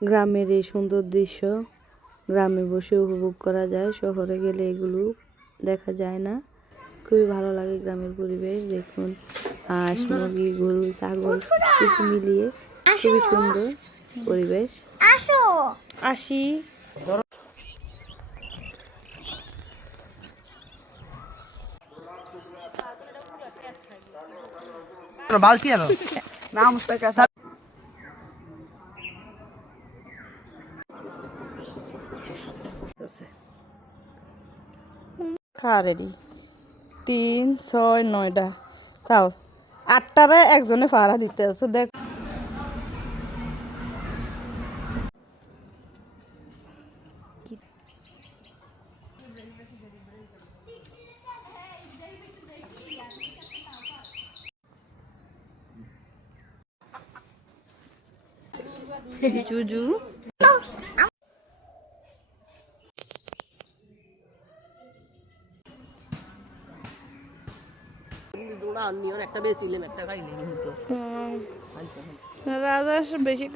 গ্রামের এই সুন্দর দৃশ্য গ্রামে বসে উপভোগ করা যায়, শহরে গেলে এগুলো দেখা যায় না। খুবই ভালো লাগে গ্রামের পরিবেশ। দেখুন হাঁস, মুরগি, গরু, ছাগল কিছু মিলিয়ে খুবই সুন্দর পরিবেশ। আসি বালতি আনো নাম খা রেডি 3, 6, 9টা চাও 8টারে একজনে ফাড়া দিতে আছে দেখ। জুজু রাজা বেশি